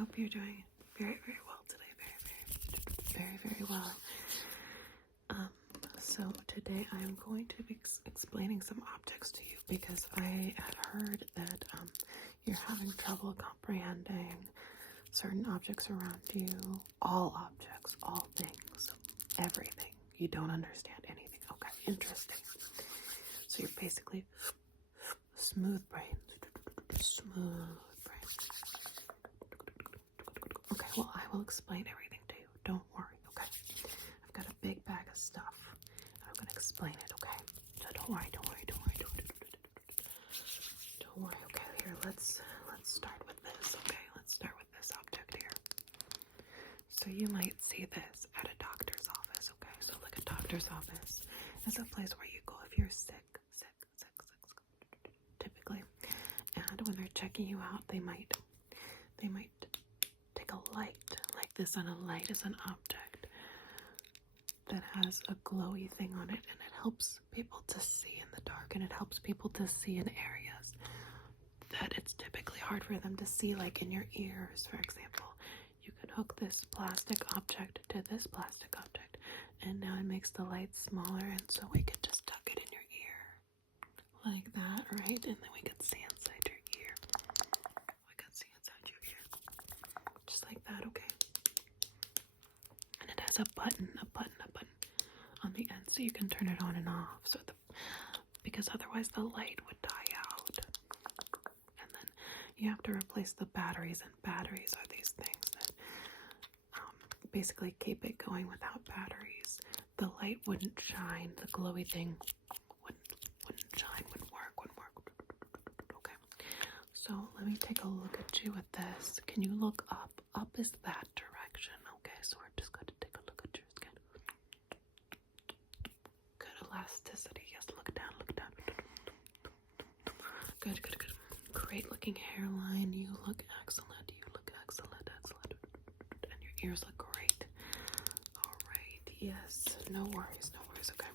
hope you're doing very, very well today. Very, very well. So today I'm going to be explaining some objects to you because I had heard that you're having trouble comprehending certain objects around you, all objects, all things, everything. You don't understand anything. Okay, interesting. So you're basically smooth brain. Okay, well, I will explain everything to you. Don't worry, okay? I've got a big bag of stuff. I'm going to explain it, okay? So don't worry. Don't worry, okay? Here, let's start with this, okay? Let's start with this object here. So you might see this at a doctor's office, okay? So like a doctor's office is a place where you go if you're sick, typically. And when they're checking you out, they might take a light like this, and a light is an object that has a glowy thing on it, and it helps people to see in the dark, and it helps people to see in areas that it's typically hard for them to see, like in your ears, for example. You can hook this plastic object to this plastic object, and now it makes the light smaller, and so we could just tuck it in your ear like that, right? And then we could see inside your ear. We could see inside your ear. Just like that, okay? And it has a button on the end, so you can turn it on and off. So because otherwise the light would die out. And then you have to replace the batteries, and batteries are these things that basically keep it going. Without batteries, the light wouldn't shine, the glowy thing wouldn't shine, wouldn't work. Okay, so let me take a look at you with this. Can you look up? Up is that direction. Okay, so we're just going to take a look at your skin. Good elasticity. Yes, look down. Good. Great looking hairline. You look excellent. And your ears look great. All right. Yes. No worries. Okay.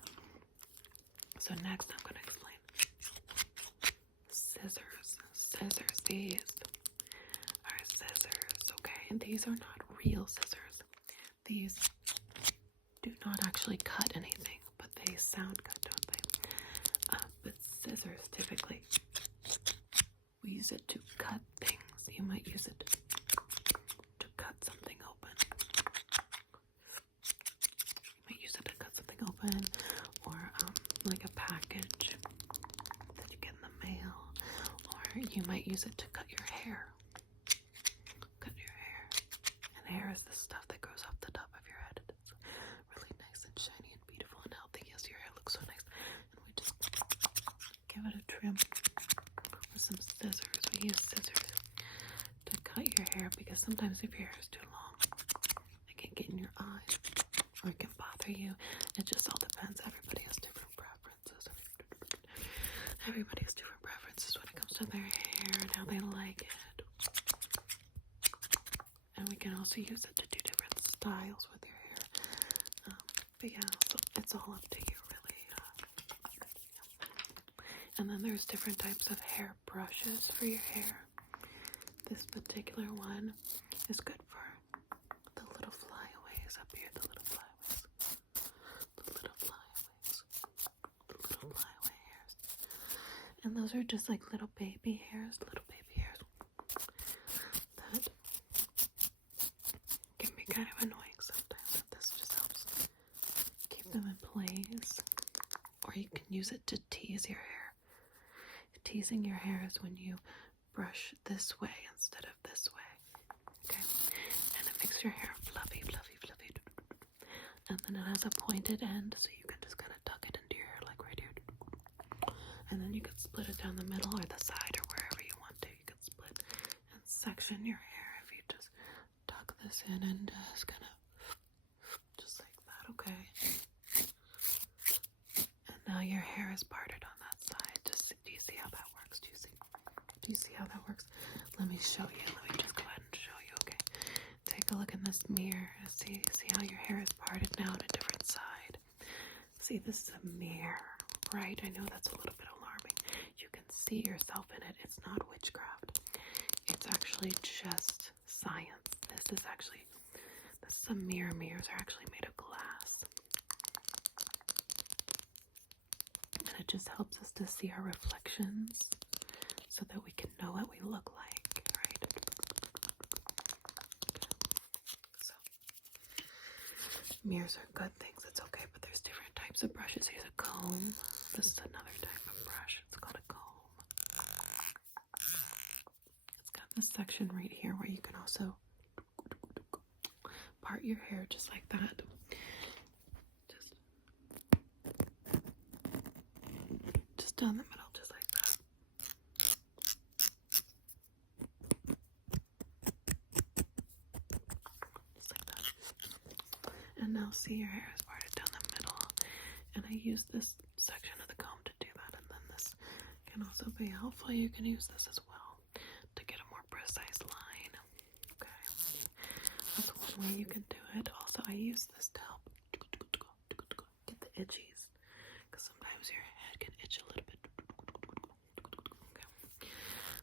So next I'm going to explain scissors. These are scissors, okay? And these are not real scissors. These do not actually cut anything, but they sound good, don't they? But scissors, typically, we use it to cut things. You might use it to cut something open. Or like a package that you get in the mail. Or you might use it to cut your hair. And hair is the stuff that grows off the top of your head. It's really nice and shiny and beautiful and healthy. Yes, your hair looks so nice. And we just give it a trim with some scissors. We use scissors to cut your hair because sometimes if your hair is too long, it can get in your eyes or it can bother you. It just all depends. Everybody has different preferences. When it comes to their hair and how they like it. And we can also use it to do different styles with your hair. But yeah, so it's all up to you, really. And then there's different types of hair brushes for your hair. This particular one is good for the little flyaways up here, the little flyaway hairs. And those are just like little baby hairs that can be kind of annoying sometimes, but this just helps keep them in place. Or you can use it to tease your hair. Teasing your hair is when you brush this way instead of this way. Okay? And it makes your hair fluffy. And then it has a pointed end, so you can just kind of tuck it into your hair, like right here. And then you can split it down the middle or the side or wherever you want to. You can split and section your hair if you just tuck this in and just kind of just like that, okay? And now your hair is parted on that side. Do you see how that works? Do you see how that works? Let me show you. Let me just go ahead and show you, okay? Take a look in this mirror. See how your hair is parted now on a different side. See, this is a mirror, right? I know that's a little bit alarming. You can see yourself in it. It's not witchcraft. It's actually just science. This is a mirror. Mirrors are actually made of glass. And it just helps us to see our reflections so that we can know what we look like, right? So, mirrors are good things. It's okay, but there's different types of brushes. Here's a comb. This is another type of brush. It's called a comb. It's got this section right here where you can also part your hair just like that. Just down the middle, just like that. Just like that. And now see, your hair is parted down the middle. And I use this section of the comb to do that. And then this can also be helpful. You can use this as well to get a more precise line. Okay. That's one way you can do it. Also, I use this to help get the itchies. Because sometimes your head can itch a little bit. Okay.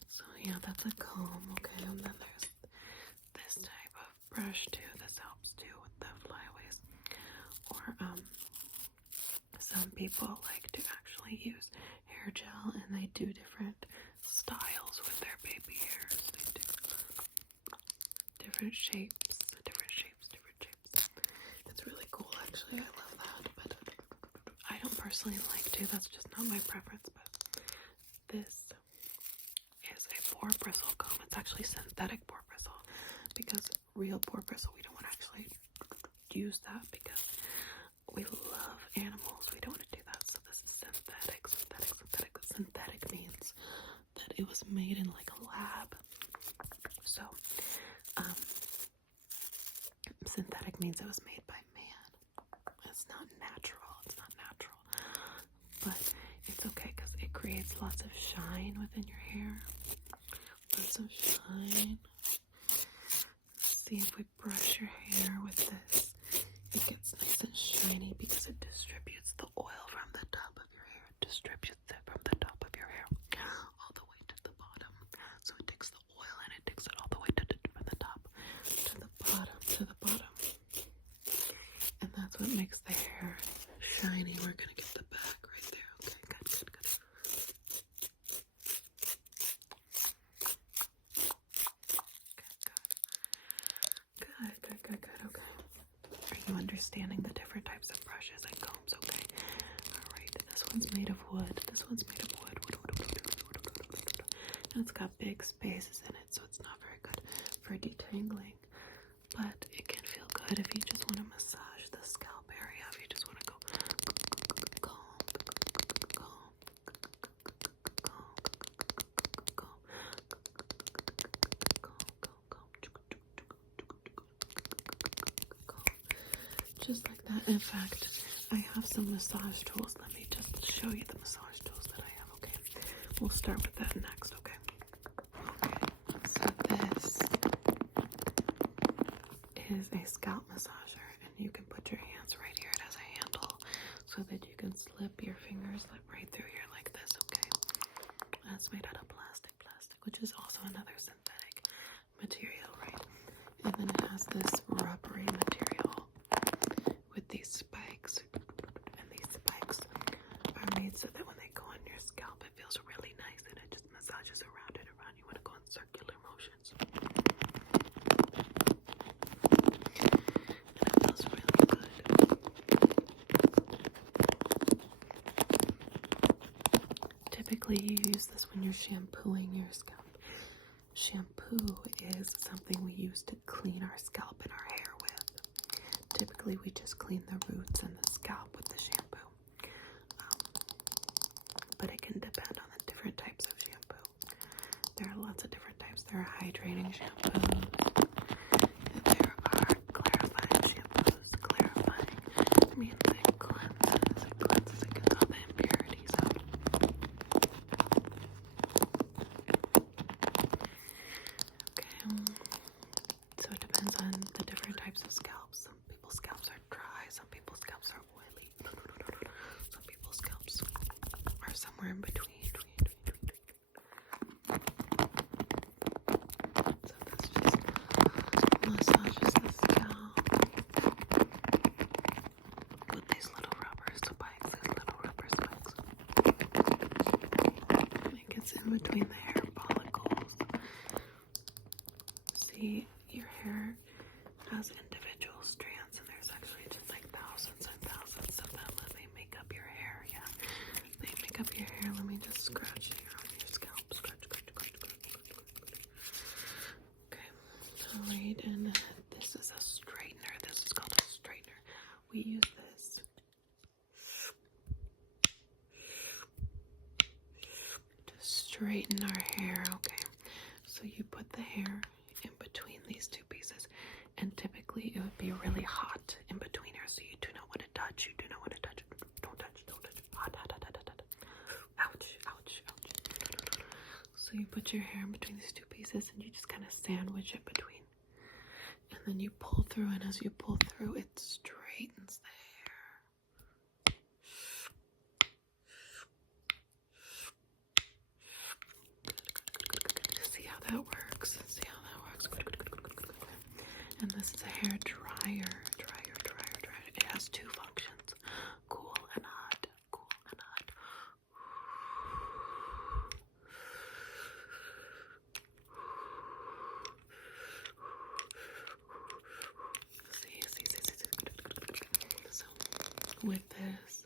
So yeah, that's a comb. Okay. And then there's this type of brush too. This helps too with the flyaways. Or some people like to actually use hair gel, and they do different styles with their baby hairs. They do different shapes. It's really cool, actually. I love that, but I don't personally like to. That's just not my preference. But this is a boar bristle comb. It's actually synthetic boar bristle, because real boar bristle, we don't want to actually use that because we love animals. We don't want to do that. So this is synthetic. Synthetic means that it was made in like a lab. So synthetic means it was made by man. It's not natural. But it's okay because it creates lots of shine within your hair. Lots of shine. See, if we brush your hair with this, it gets nice and shiny because it distributes the oil from the top of your hair. It distributes it from the top of your hair all the way to the bottom. So it takes the oil and it takes it all the way from the top to the bottom. And that's what makes the hair shiny. We're going to get the back right there. Okay, good. Good. Okay. Are you understanding the different types of brushes and combs? Okay. Alright, this one's made of wood. And it's got big spaces in it, so it's not very good for detangling. But it can feel good if you just want to massage the scalp area. If you just want to go comb. Just like that. In fact, I have some massage tools. Let me just show you the massage tools that I have, okay? We'll start with that next, okay? So this is a scalp massager, and you can put your hands right here. It has a handle so that you can slip your fingers right through here like this, okay? And it's made out of plastic, which is also another synthetic material, right? And then it has this rubbery material with these spikes, and these spikes are made so that when they go on your scalp, it feels really nice, and it just massages around and around. You want to go in circular motions, and it feels really good. Typically, you use this when you're shampooing your scalp. Shampoo is something we use to clean our scalp and our hair with. Typically, we just clean the roots and the scalp with the shampoo. But it can depend on the different types of shampoo. There are lots of different types. There are hydrating shampoos, and there are clarifying shampoos. Clarifying means it cleanses. It gets all the impurities out. So it depends on the different types of scalps. Some people's scalps are dry, some people's scalps are oily. Some people's scalps are somewhere in between. So that's just in between the hair follicles. See, your hair has individual strands, and there's actually just like thousands and thousands of them, and they make up your hair. Yeah, they make up your hair. Let me just scratch here on your scalp. Scratch, scratch, scratch, scratch, scratch, scratch. Okay, alright, and this is a straightener. This is called a straightener. We use this to straighten our hair. Okay, so you put the hair in between these two pieces, and typically it would be really hot in between here, so you do not want to touch. You do not want to touch. Don't touch. Don't touch. Hot, hot, hot, hot, hot, hot. Ouch, ouch, ouch. So you put your hair in between these two pieces, and you just kind of sandwich it between, and then you pull through, and as you pull through, it straightens the hair. See how that works? See how that works? And this is a hair dryer. It has two functions: cool and hot. Cool and hot. See. So with this,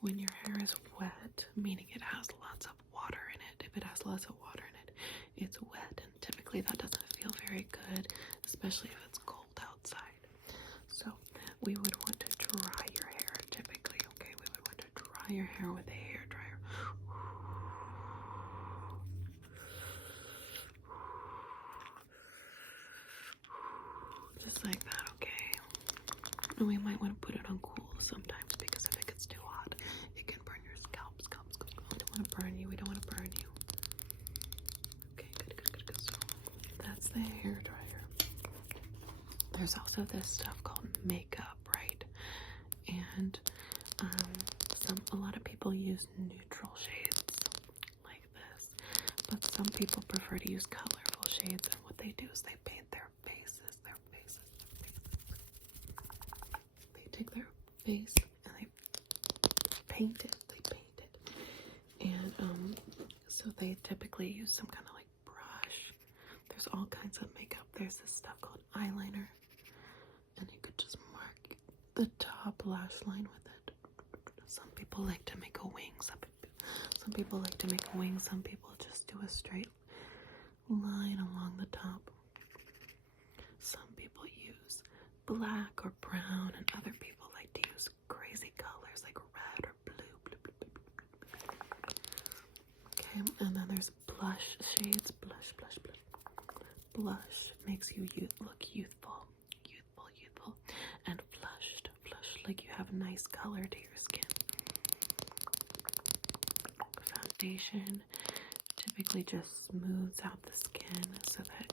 when your hair is wet, meaning it has lots of water in it, if it has lots of water in it, it's wet, and typically that doesn't feel very good, especially if it's cold outside. So we would want to dry your hair typically. Okay, we would want to dry your hair with a hair dryer. Just like that. Okay, and we might want to put it on cool sometimes, because if it gets too hot, it can burn your scalp. We don't want to burn you. We don't want to burn you. Okay, good. So that's the hair dryer. There's also this stuff called makeup, right? And a lot of people use neutral shades like this, but some people prefer to use colorful shades, and what they do is they paint their faces. They take their face and they paint it. And so they typically use some kind of like brush. There's all kinds of makeup. There's this stuff called eyeliner, and you could just mark the top lash line with it. Some people like to make a wing. Some people like to make a wing. Some people just do a straight line along the top. Some people use black or brown, and other people like to use crazy colors like red or blue. Okay, and then there's blush shades. Blush makes you look youthful, and flushed, like you have nice color to your skin. Foundation typically just smooths out the skin so that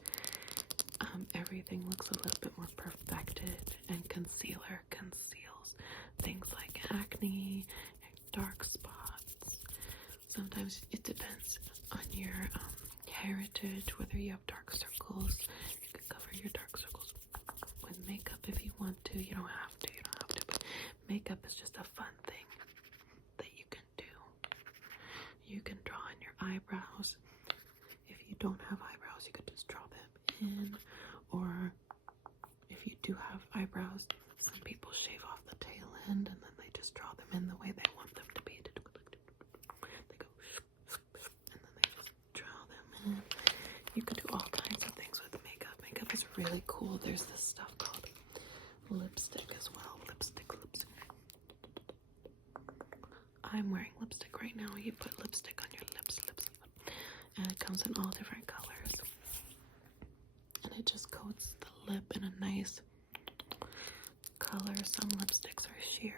everything looks a little bit more perfected, and concealer conceals things like acne and dark spots. Sometimes it depends on your heritage, whether you have dark circles. You can cover your dark circles with makeup if you want to. You don't have to, but makeup is just a fun thing that you can do. You can draw on your eyebrows. If you don't have eyebrows, you could just draw them in, or if you do have eyebrows, some people shave off the tail end and then they just draw them in the way they want them to be. They go and then they just draw them in. You could do all kinds of things with makeup. Makeup is really cool. There's this stuff called lipstick as well. Lipstick. I'm wearing lipstick right now. You put lipstick on your lips, and it comes in all different colors, and it just coats the lip in a nice color. Some lipsticks are sheer,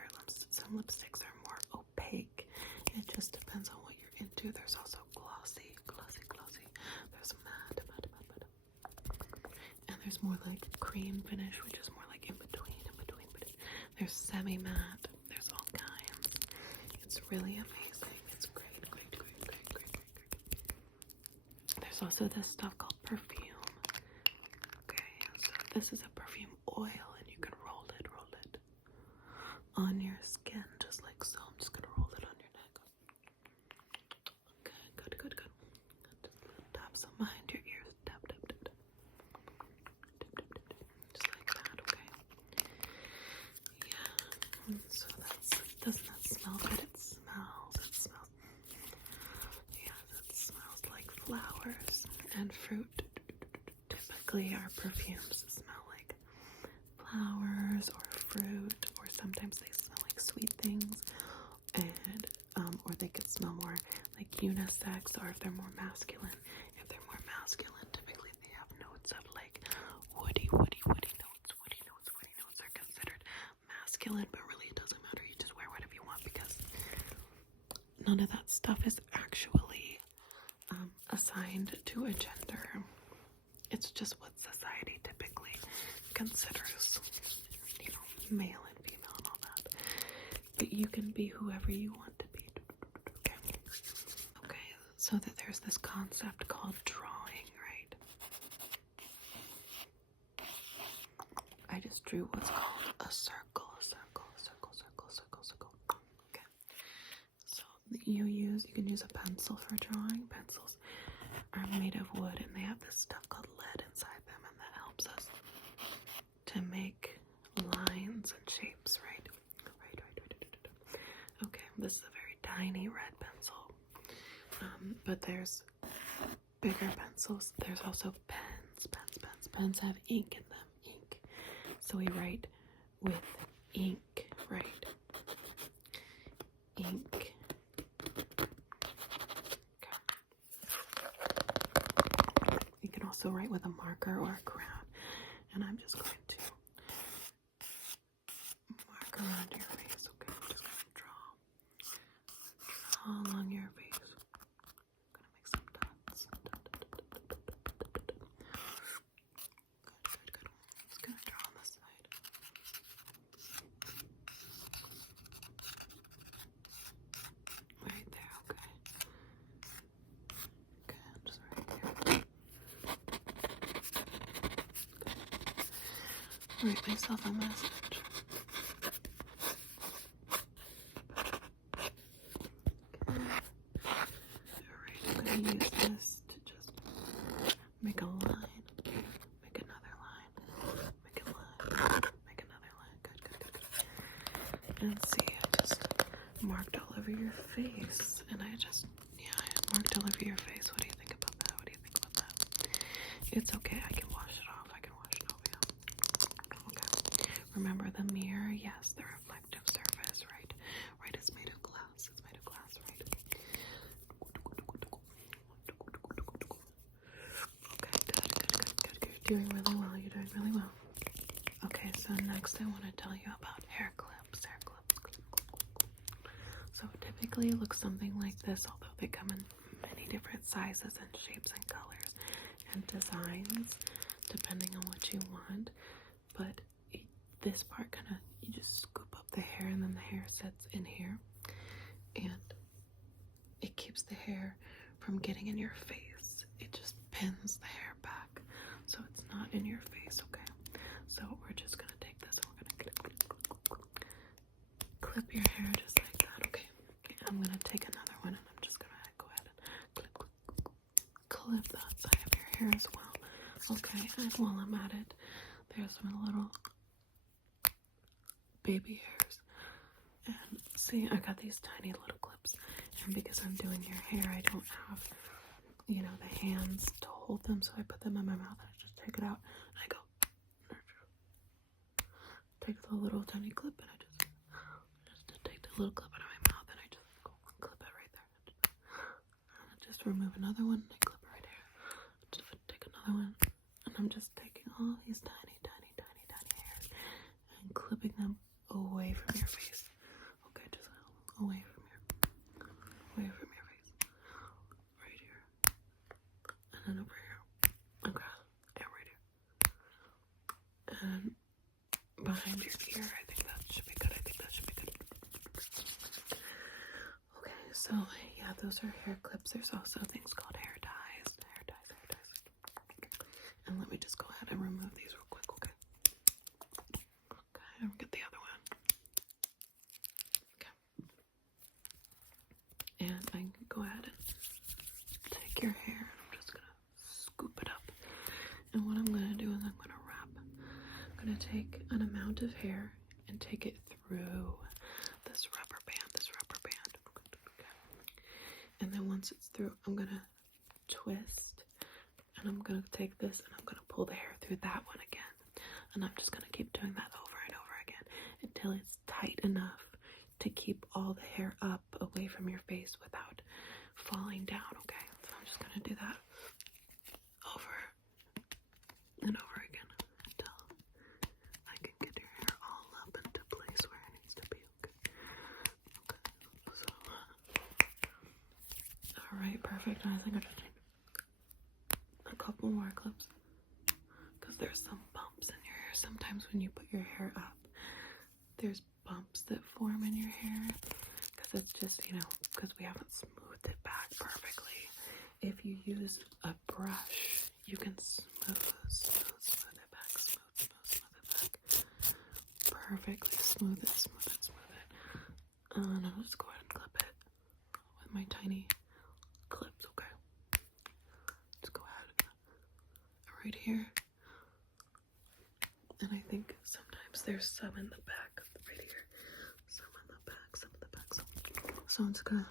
some lipsticks are more opaque. It just depends on what you're into. There's also glossy. There's matte, and there's more like cream finish, which is more like in between. There's semi-matte. There's all kinds. It's really amazing. It's great. There's also this stuff called perfume. Okay, so this is a perfume oil, and you can roll it on your skin, just like so. I'm just gonna roll it on your neck. Good. So doesn't that smell good? It smells, yes, it smells like flowers and fruit. Typically our perfumes smell like flowers or fruit, or sometimes they smell like sweet things, and or they could smell more like unisex, or if they're more masculine. If they're more masculine, typically they have notes of like woody notes. Woody notes are considered masculine, but really it doesn't matter. You just wear whatever you want, because none of that stuff is actually assigned to a gender. It's just what society typically considers, male and female and all that. But you can be whoever you want to be. Okay, so that there's this concept called drawing, right? I just drew what's called a circle. Okay. So you can use a pencil for drawing. Pencils are made of wood, and they have this stuff called lead inside them, and that helps us to make lines and shapes, right? Okay, this is a very tiny red pencil, but there's bigger pencils. There's also pens. Pens have ink in them. Ink. So we write with ink, right? Ink. You can also write with a marker or a crayon. And I'm just going to mark around your face, okay? I'm just going to draw along your face. I'm going to make some dots. Good. Just going to draw on the side. Right there, okay. Okay, just right there. Write myself a message. Alright, I'm going to use this to just make a line, make another line, make a line, make another line. Good. And see, I just marked all over your face, and I marked all over your face. What do you think about that? It's okay, I can wash it off. Okay. Remember the mirror? Yes, the reflective surface, right? Right, it's made of glass. Right? Okay, good. You're doing really well. Okay, so next I want to tell you about hair clips. So typically it looks something like this, although they come in many different sizes and shapes and colors and designs, depending on what you want. But this part you just scoop up the hair, and then the hair sits in here, and it keeps the hair from getting in your face. It just pins the hair back, so it's not in your face, okay? So we're just gonna take this and we're gonna clip your hair just like that, okay? I'm gonna take another one, and I'm just gonna go ahead and clip that side of your hair as well. Okay, and while I'm at it, there's some little baby hairs. And see, I got these tiny little clips, and because I'm doing your hair, I don't have, the hands to hold them, so I put them in my mouth, and I just take it out, and I go, take the little tiny clip, and I just take the little clip out of my mouth, and I just go clip it right there. And I just remove another one, and I clip it right here. Just take another one, and I'm just taking all these tiny hairs and clipping them away from your face. Okay, just away from your face. Right here. And then over here. Okay. And right here. And behind your ear. I think that should be good. Okay, so yeah, those are hair clips. There's also things called hair ties. And let me just go ahead and remove these real quick, okay? Okay, and get the other one. Okay. And I can go ahead and take your hair, and I'm just gonna scoop it up. And what I'm gonna do is I'm gonna wrap. I'm gonna take an amount of hair and gonna take it through this rubber band. And then once it's through, I'm gonna twist, and I'm gonna take this and I'm gonna pull the hair through that one again. And I'm just gonna keep doing that over and over again until it's tight enough to keep all the hair up away from your face without falling down, okay? So I'm just gonna do that over and over again until I can get your hair all up into place where it needs to be, okay? So, alright, perfect. And I think I just need a couple more clips because there's some bumps in your hair. Sometimes when you put your hair up, there's bumps that form in your hair because it's just, because we haven't smoothed it back perfectly. If you use a brush, you can smooth it back, smooth it back. Perfectly smooth it. And I'll just go ahead and clip it with my tiny clips, okay? Let's go ahead right here. And I think sometimes there's some in the back right here. Some in the back. So I'm just gonna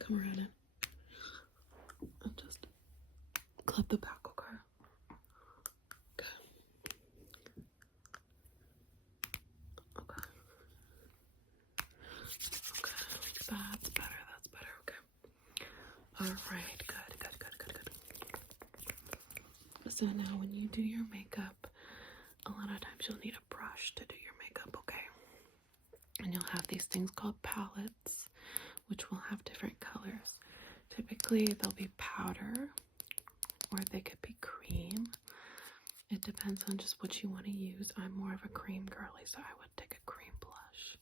come around in and just clip the back, okay? Okay. That's better, okay. Alright, good. So now when you do your makeup, a lot of times you'll need a brush to do your makeup, okay? And you'll have these things called palettes, which will have different colors. Typically, they'll be powder, or they could be cream. It depends on just what you want to use. I'm more of a cream girly, so I would take a cream blush,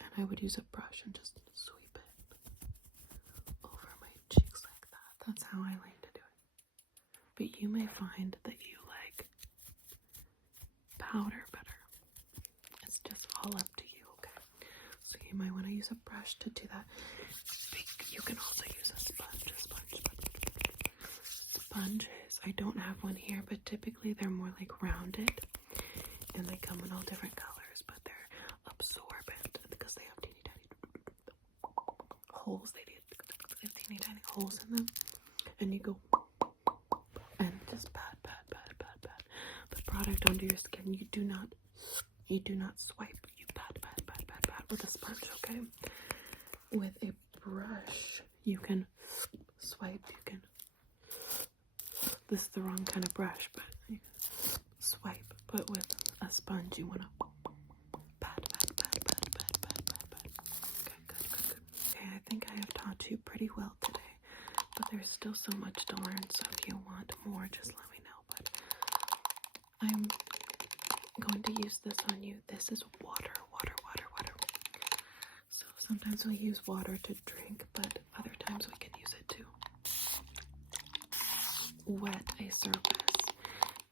and I would use a brush and just sweep it over my cheeks like that. That's how I like to do it. But you may find that you like powder better. It's just all up to you, okay? So you might want to use a brush to do that. You can also use a sponge. Sponges, I don't have one here, but typically they're more like rounded, and they come in all different colors, but they're absorbent because they have teeny tiny holes. They have teeny tiny holes in them, and you go and just pat the product onto your skin. You do not swipe. You pat with a sponge, okay? With a brush, you can swipe. This is the wrong kind of brush, but you can swipe. But with a sponge, you want to pat. Good. Okay, I think I have taught you pretty well today, but there's still so much to learn, so if you want more, just let me know. But I'm going to use this on you. This is water. So sometimes we use water to drink, but other times we can use it to wet a surface.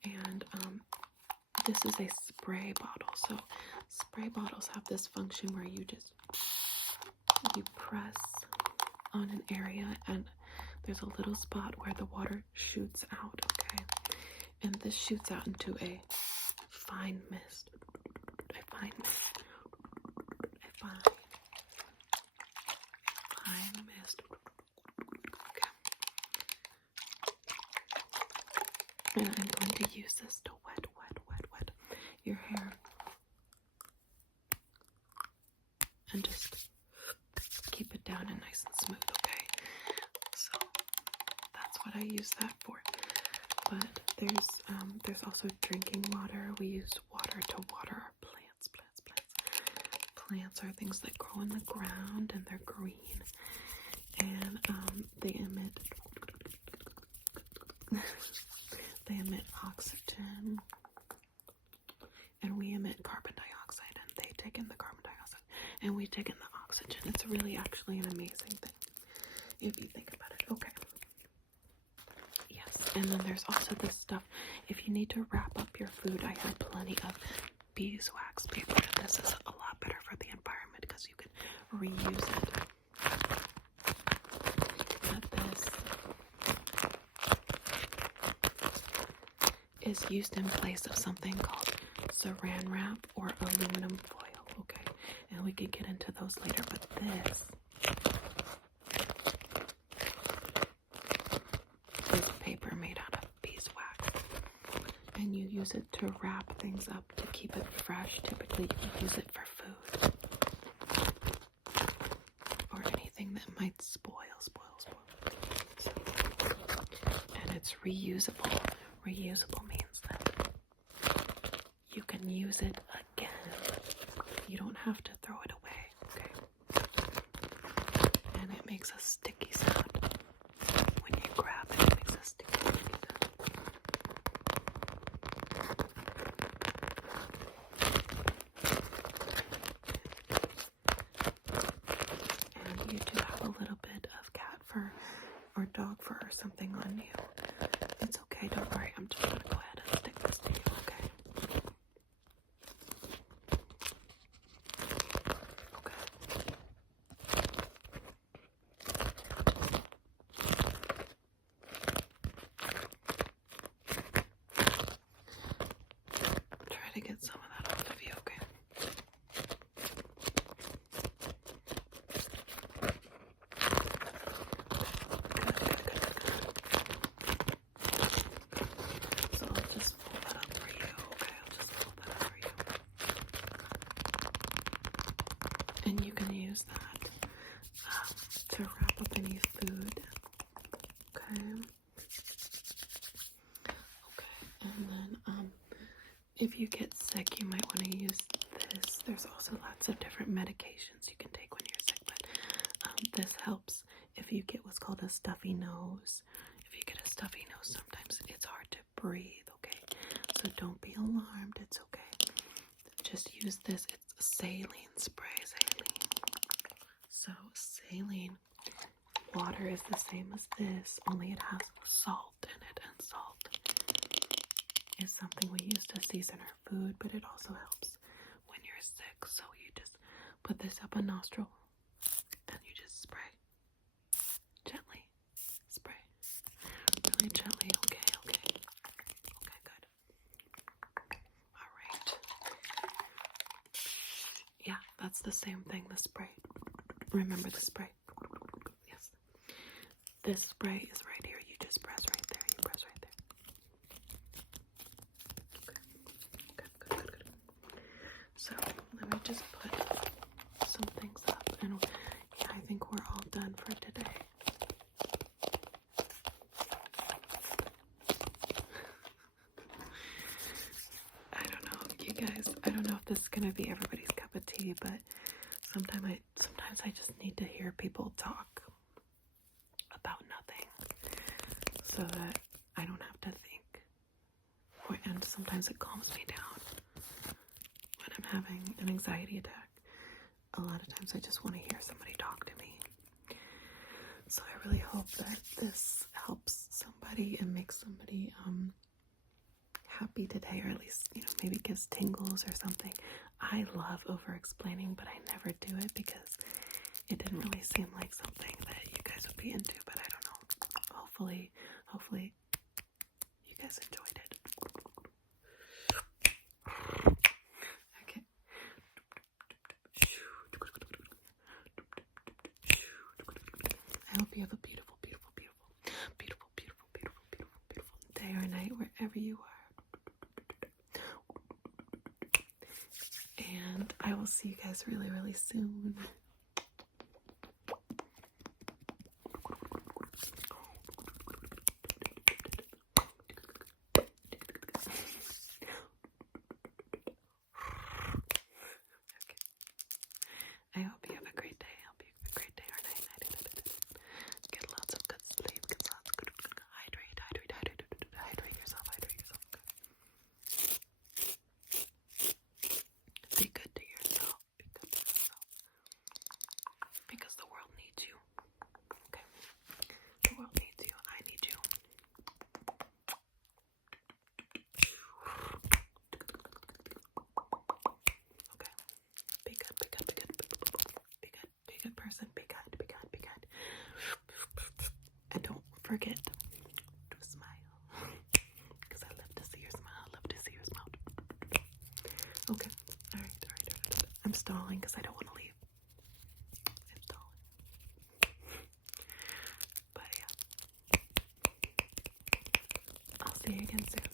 And this is a spray bottle. So spray bottles have this function where you press on an area and there's a little spot where the water shoots out, okay? And this shoots out into a fine mist. Fine mist. Okay. And I'm going to use this to wet your hair. And just keep it down and nice and smooth, okay? So that's what I use that for. But there's also drinking water. We use water to water our plants. Plants are things that grow in the ground and they're green. And they emit oxygen, and we emit carbon dioxide, and they take in the carbon dioxide, and we take in the oxygen. It's really actually an amazing thing if you think about it. Okay. Yes, and then there's also this stuff. If you need to wrap up your food, I have plenty of beeswax paper. This is a lot better for the environment because you can reuse it. Is used in place of something called saran wrap or aluminum foil, we could get into those later, but this is paper made out of beeswax, and you use it to wrap things up to keep it fresh. Typically you use it for food or anything that might spoil. So, and it's reusable. Reusable means that you can use it again. You don't have to throw it away, okay? And it makes a sticky sound. When you grab it, it makes a sticky sound. And you do have a little bit of cat fur or dog fur or something on you. It's okay, don't worry. I'm just gonna go ahead and stick this to you, okay? Try to get some of that off of you, okay? So I'll just fold that up for you, okay? I'll just fold that up for you. And you can use that to wrap up any food, okay? And then if you get sick, you might want to use this. There's also lots of different medications you can take when you're sick, but this helps if you get what's called a stuffy nose. If you get a stuffy nose, sometimes it's hard to breathe, okay? So don't be alarmed, it's okay. Just use this. It's saline spray, saline. So saline water is the same as this, only it has salt in it, and salt is something we use to season our food, but it also helps when you're sick. So you just put this up a nostril and you just spray gently. Spray really gently. Okay, good. All right. Yeah, that's the same thing, the spray. Remember the spray. Yes. This spray is right here. You just press right there. You press right there. Good. So let me just put some things up, and yeah, I think we're all done for today. I don't know, you guys. I don't know if this is gonna be everybody's cup of tea, but sometimes I just need to hear people talk about nothing, so that I don't have to think. And sometimes it calms me down. When I'm having an anxiety attack, a lot of times I just want to hear somebody talk to me. So I really hope that this helps somebody and makes somebody happy today, or at least, maybe gives tingles or something. I love over explaining, but I never do it because it didn't really seem like something that you guys would be into, but I don't know. Hopefully you guys enjoyed it. Okay. I hope you have a beautiful day or night wherever you are. And I will see you guys really, really soon. I hope you have a great day. I hope you have a great day or night. Get lots of good sleep. Get lots of good. Hydrate yourself. Be good to yourself. Because the world needs you. Okay? The world needs you. I need you. Okay? Be good. Be a good person. Be kind. And don't forget to smile. Because I love to see your smile. Okay. Alright. I'm stalling because I don't want to leave See you again soon.